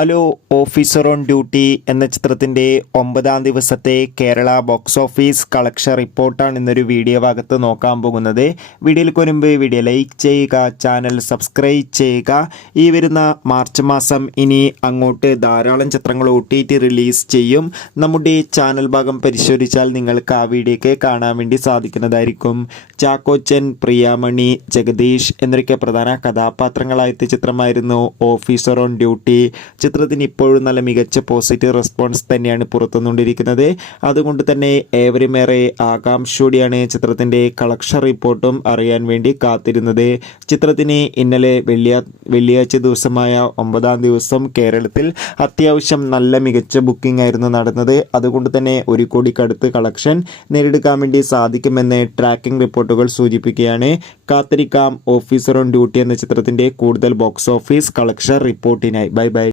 Hello, officer on duty എന്ന ചിത്രത്തിൻ്റെ 9-ാം ദിവസത്തെ കേരള ബോക്സ് ഓഫീസ് കളക്ഷൻ റിപ്പോർട്ടാണ് ഇന്നൊരു വീഡിയോ ഭാഗത്ത് നോക്കാൻ പോകുന്നത്. വീഡിയോയിൽ മുൻപ് വീഡിയോ ലൈക്ക് ചെയ്യുക, ചാനൽ സബ്സ്ക്രൈബ് ചെയ്യുക. ഈ വരുന്ന മാർച്ച് മാസം ഇനി അങ്ങോട്ട് ധാരാളം ചിത്രങ്ങൾ OTT റിലീസ് ചെയ്യും. നമ്മുടെ ചാനൽ ഭാഗം പരിശോധിച്ചാൽ നിങ്ങൾക്ക് ആ വീഡിയോയ്ക്ക് കാണാൻ വേണ്ടി സാധിക്കുന്നതായിരിക്കും. ചാക്കോച്ചൻ, പ്രിയാമണി, ജഗദീഷ് എന്നൊക്കെ പ്രധാന കഥാപാത്രങ്ങളായെത്തിയ ചിത്രമായിരുന്നു ഓഫീസർ ഓൺ ഡ്യൂട്ടി. ചിത്രത്തിന് ഇപ്പോഴും നല്ല മികച്ച പോസിറ്റീവ് റെസ്പോൺസ് തന്നെയാണ് പുറത്തുനിന്നുകൊണ്ടിരിക്കുന്നത്. അതുകൊണ്ട് തന്നെ ഏവരുമേറെ ആകാംക്ഷയോടെയാണ് ചിത്രത്തിൻ്റെ കളക്ഷൻ റിപ്പോർട്ടും അറിയാൻ വേണ്ടി കാത്തിരുന്നത്. ചിത്രത്തിന് ഇന്നലെ വെള്ളിയാഴ്ച ദിവസമായ 9-ാം ദിവസം കേരളത്തിൽ അത്യാവശ്യം നല്ല മികച്ച ബുക്കിംഗ് ആയിരുന്നു നടന്നത്. അതുകൊണ്ട് തന്നെ 1 കോടിക്കടുത്ത് കളക്ഷൻ നേടിയെടുക്കാൻ വേണ്ടി സാധിക്കുമെന്ന് ട്രാക്കിംഗ് റിപ്പോർട്ടുകൾ സൂചിപ്പിക്കുകയാണ്. കാത്തിരിക്കാം ഓഫീസർ ഓൺ ഡ്യൂട്ടി എന്ന ചിത്രത്തിൻ്റെ കൂടുതൽ ബോക്സ് ഓഫീസ് കളക്ഷൻ റിപ്പോർട്ടിനായി. ബൈ.